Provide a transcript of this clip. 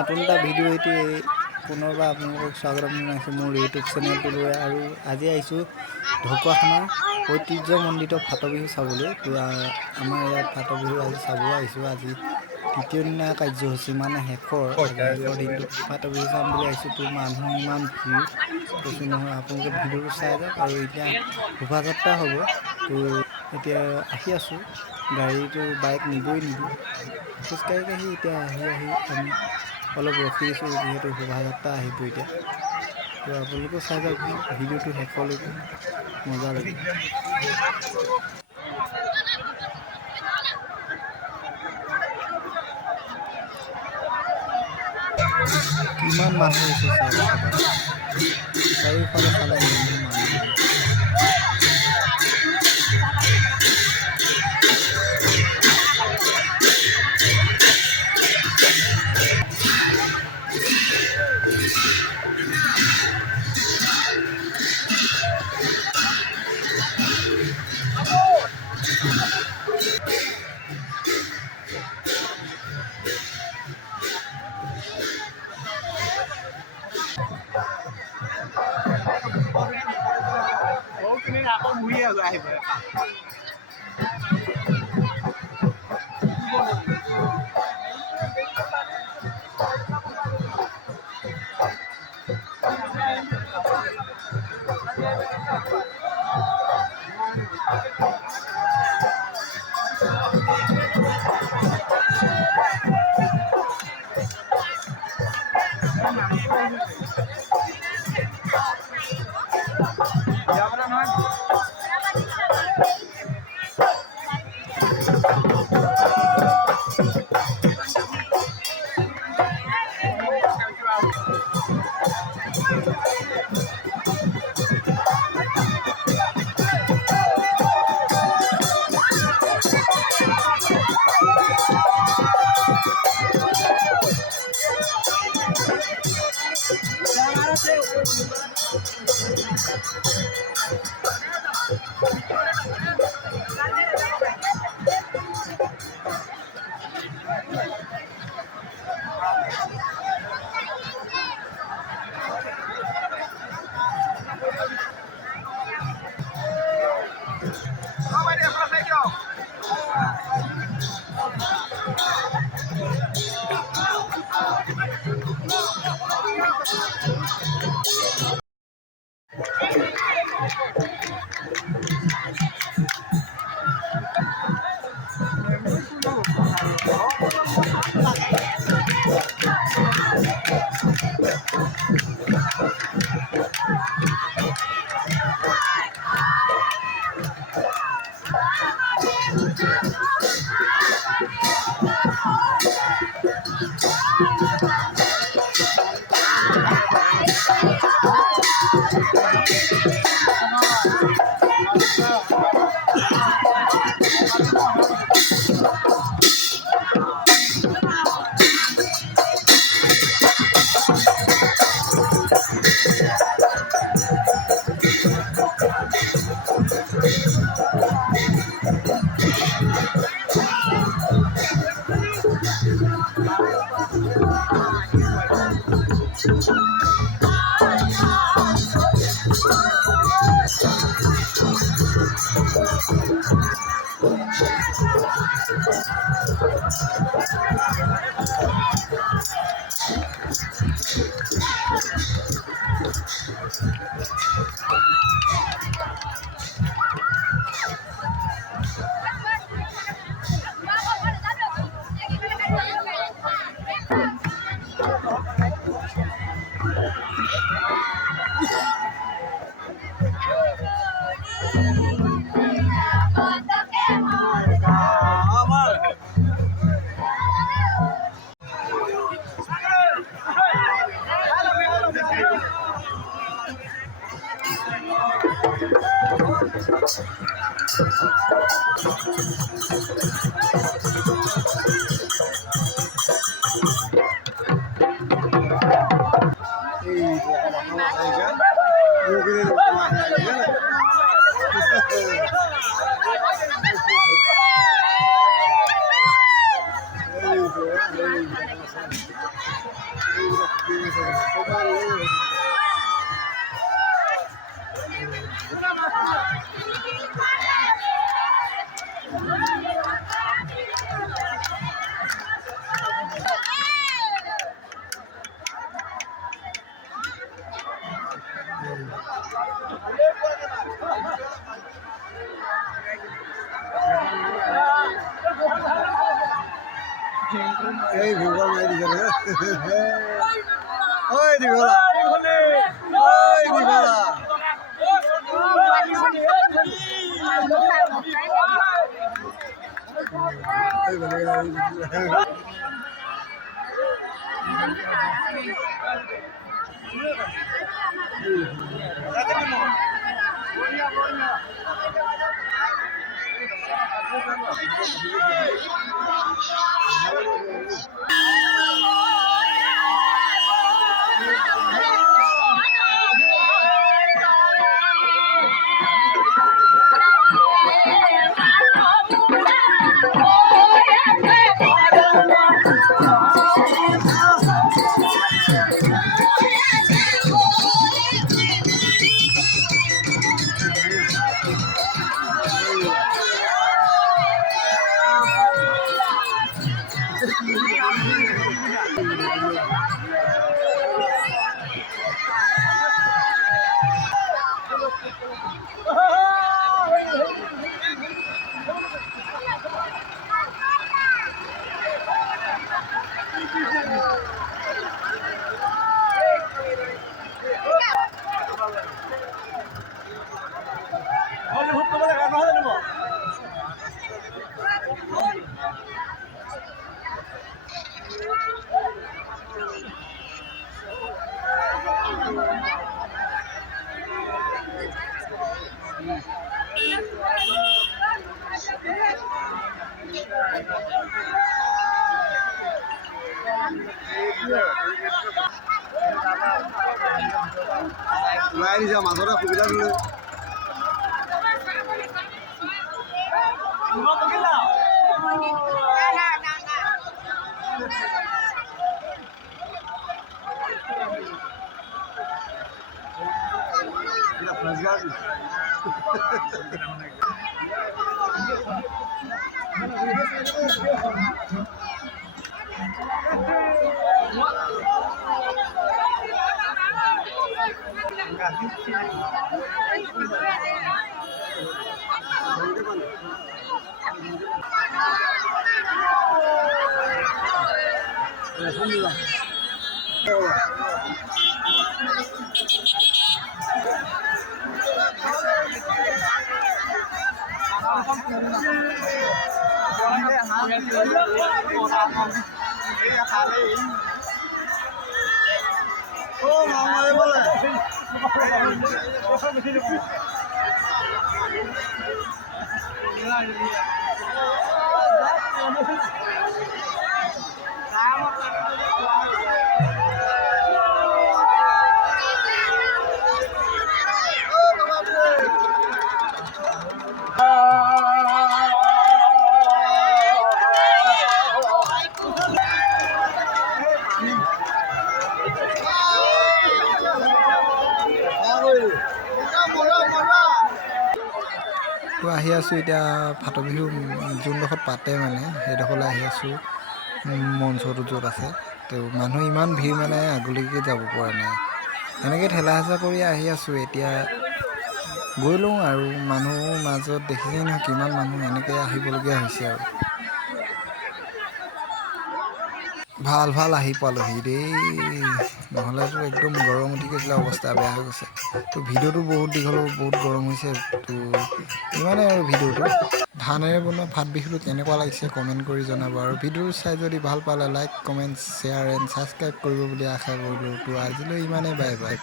নতুন এটা ভিডিঅ' এটি পুনৰবাৰ আপোনালোকক স্বাগতম জনাইছোঁ মোৰ ইউটিউব চেনেলটোলৈ। আৰু আজি আহিছোঁ ঢকুৱাখানাৰ ঐতিহ্যমণ্ডিত ফাট বিহু চাবলৈ। তো আমাৰ ইয়াত ফাট বিহু আজি চাব আহিছোঁ। আজি তৃতীয় দিনা কাৰ্যসূচী মানে শেষৰ দিনটোত ফাট বিহু চাম বুলি আহিছোঁ। তো মানুহ ইমান ভিৰ কৈছোঁ নহয়, আপোনালোকে ভিডিঅ'টো চাই যাওক। আৰু এতিয়া শোভাযাত্ৰা হ'ব। তো এতিয়া আহি আছোঁ, গাড়ীটো বাইক নিবই নিদিয়ে, খোজকাঢ়ি এতিয়া আহি আমি অলপ ৰখি দিছোঁ, যিহেতু শোভাযাত্ৰা আহিব এতিয়া। তো আপোনালোকেও চাই যাওক ভিডিঅ'টো শেষলৈকে, মজা লাগিব। কিমান মানুহ হৈছে চাওক, চাৰিওফালে চালে মানুহ আকৌ ঘূৰি আহিব। এই ভূগোল নাই দিছে ওই দীঘলা ওই দীঘলা ওলাই দিছে মাজতে সুবিধা দিলে Oh, mama, boleh. তো আহি আছোঁ এতিয়া ফাট বিহু যোনডোখৰত পাতে মানে সেইডোখৰলৈ আহি আছোঁ মঞ্চটো য'ত আছে তো মানুহ ইমান ভিৰ মানে আগলৈকে যাব পৰা নাই এনেকৈ ঠেলা হেঁচা কৰি আহি আছোঁ এতিয়া গৈ লওঁ আৰু মানুহৰ মাজত দেখিছেই নহয় কিমান মানুহ এনেকৈ আহিবলগীয়া হৈছে আৰু ভাল আহি পালোহি দেই নহ'লেতো একদম গৰম উঠি গৈছিলে অৱস্থা বেয়া হৈ গৈছে তো ভিডিঅ'টো বহুত দীঘল বহুত গৰম হৈছে তো ইমানেই আৰু ভিডিঅ'টো ধানেৰে বনোৱা ফাট বিহুটো কেনেকুৱা লাগিছে কমেণ্ট কৰি জনাব আৰু ভিডিঅ'টো চাই যদি ভাল পালে like comment share and subscribe কৰিব বুলি আশা কৰিলোঁ তো আজিলৈ ইমানেই বাই বাই